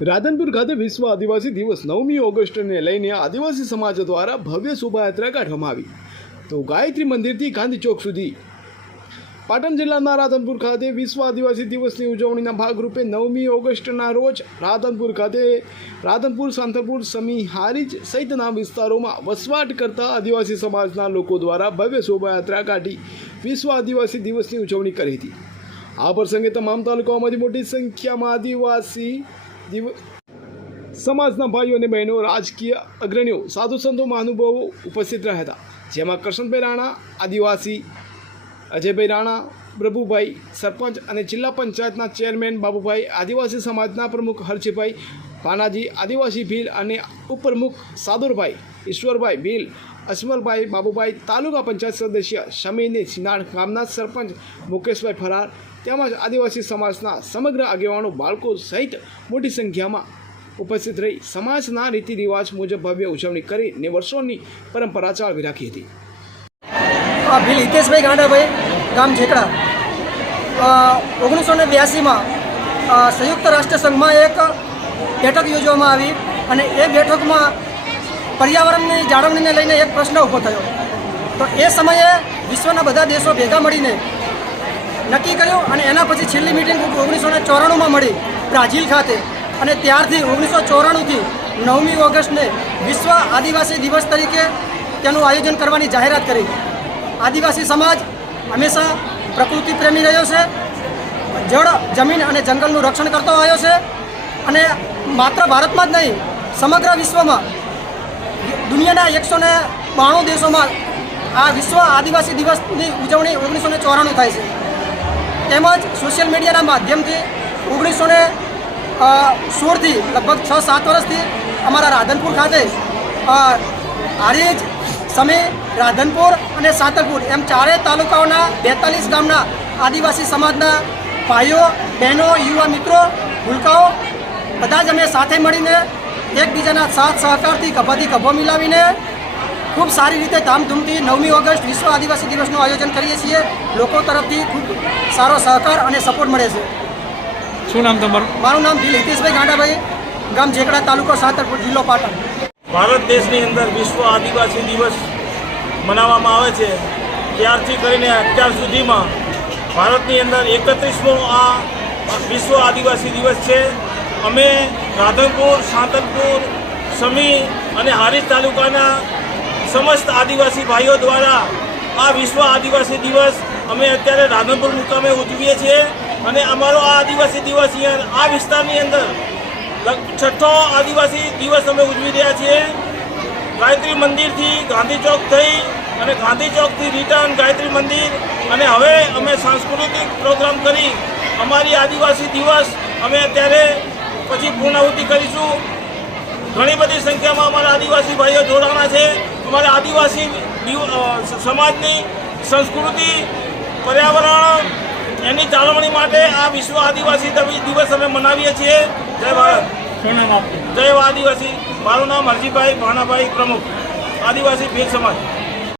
રાધનપુર ખાતે વિશ્વ આદિવાસી દિવસ નવમી ઓગસ્ટને લઈને આદિવાસી સમાજ દ્વારા ભવ્ય શોભાયાત્રા કાઢવામાં આવી. તો ગાયત્રી મંદિરથી ગાંધી ચોક સુધી. પાટણ જિલ્લાના રાધનપુર ખાતે વિશ્વ આદિવાસી દિવસની ઉજવણીના ભાગરૂપે નવમી ઓગસ્ટના રોજ રાધનપુર ખાતે રાધનપુર સાંતરપુર સમી, હારીજ સહિતના વિસ્તારોમાં વસવાટ કરતા આદિવાસી સમાજના લોકો દ્વારા ભવ્ય શોભાયાત્રા કાઢી વિશ્વ આદિવાસી દિવસની ઉજવણી કરી હતી. આ પ્રસંગે તમામ તાલુકાઓમાંથી મોટી સંખ્યામાં આદિવાસી દિવ સમાજના ભાઈઓ અને બહેનો રાજકીય અગ્રણીઓ સાધુ સંતો મહાનુભાવો ઉપસ્થિત રહ્યા હતા જેમાં કરશનભાઈ રાણા આદિવાસી અજયભાઈ રાણા પ્રભુભાઈ સરપંચ અને જિલ્લા પંચાયતના ચેરમેન બાબુભાઈ આદિવાસી સમાજના પ્રમુખ હરજીભાઈ પાનાજી, આદિવાસી ભીલ અને ઉપપ્રમુખ સાદુરભાઈ, ઈશ્વરભાઈ ભીલ, અસમલભાઈ બાબુભાઈ, તાલુકા પંચાયત સદસ્ય શમીની સિનાળ ગામના સરપંચ મુકેશભાઈ ફરાર તેમજ આદિવાસી સમાજના સમગ્ર આગેવાનો, બાળકો સહિત મોટી સંખ્યામાં ઉપસ્થિત રહી સમાજના રીતિ રિવાજ મુજબ ભવ્ય ઉજવણી કરીને વર્ષોની પરંપરા ચાળવી રાખી હતી. હિતેશભાઈ ગાંડાભાઈ ગામ ઝેકડા ઓગણીસો ને બ્યાસીમાં સંયુક્ત રાષ્ટ્ર સંઘમાં એક બેઠક યોજવામાં આવી અને એ બેઠકમાં પર્યાવરણની જાળવણીને લઈને એક પ્રશ્ન ઊભો થયો. તો એ સમયે વિશ્વના બધા દેશો ભેગા મળીને નક્કી કર્યું અને એના પછી છેલ્લી મિટિંગ ઓગણીસો ને ચોરાણુંમાં મળી બ્રાઝિલ ખાતે. અને ત્યારથી ઓગણીસો ચોરાણુંથી નવમી ઓગસ્ટને વિશ્વ આદિવાસી દિવસ તરીકે તેનું આયોજન કરવાની જાહેરાત કરી. આદિવાસી સમાજ હંમેશા પ્રકૃતિ પ્રેમી રહ્યો છે, જળ, જમીન અને જંગલનું રક્ષણ કરતો આવ્યો છે અને માત્ર ભારતમાં જ નહીં, સમગ્ર વિશ્વમાં, દુનિયાના એકસો ને બાણું દેશોમાં આ વિશ્વ આદિવાસી દિવસની ઉજવણી ઓગણીસો ને ચોરાણું થાય છે. તેમજ સોશિયલ મીડિયાના માધ્યમથી ઓગણીસો ને સોળથી, લગભગ છ સાત વર્ષથી અમારા રાધનપુર ખાતે હારીજ સમી રાધનપુર અને સાંતલપુર એમ ચારેય તાલુકાઓના બેતાલીસ ગામના આદિવાસી સમાજના ભાઈઓ બહેનો યુવા મિત્રો ભૂલકાઓ બધા જ અમે સાથે મળીને એકબીજાના સાથ સહકારથી ગભાથી ગભો મિલાવીને ખૂબ સારી રીતે ધામધૂમથી નવમી ઓગસ્ટ વિશ્વ આદિવાસી દિવસનું આયોજન કરીએ છીએ. લોકો તરફથી ખૂબ સારો સહકાર અને સપોર્ટ મળે છે. શું નામ તમારું? મારું નામ દિલ હિતેશભાઈ ગાંડાભાઈ ગામ જેકડા તાલુકો સાતરપુર જિલ્લો પાટણ. ભારત દેશની અંદર વિશ્વ આદિવાસી દિવસ મનાવવામાં આવે છે. ત્યારથી કરીને અત્યાર સુધીમાં ભારતની અંદર એકત્રીસમો આ વિશ્વ આદિવાસી દિવસ છે. અમે રાધનપુર, સાંતનપુર, સમી અને હારીજ તાલુકાના સમસ્ત આદિવાસી ભાઈઓ દ્વારા આ વિશ્વ આદિવાસી દિવસ અમે અત્યારે રાધનપુર મુકામે ઉજવીએ છીએ. અને અમારો આ આદિવાસી દિવસ અહીંયા આ વિસ્તારની અંદર છઠ્ઠો આદિવાસી દિવસ અમે ઉજવી રહ્યા છીએ. ગાયત્રી મંદિરથી ગાંધી ચોક થઈ અને ગાંધી ચોકથી રિટર્ન ગાયત્રી મંદિર. અને હવે અમે સાંસ્કૃતિક પ્રોગ્રામ કરી. અમારી આદિવાસી દિવસ અમે અત્યારે પછી પૂર્ણાહુતિ કરીશું. ઘણી બધી સંખ્યામાં અમારા આદિવાસી ભાઈઓ જોડાણા છે. અમારા આદિવાસી સમાજની સંસ્કૃતિ, પર્યાવરણ, એની જાળવણી માટે આ વિશ્વ આદિવાસી દિવસ અમે મનાવીએ છીએ. જય ભારત. શું નામ આપનું જય આદિવાસી. મારું નામ હરજીભાઈ ભાણાભાઈ પ્રમુખ. આદિવાસી ભેજ સમાજ.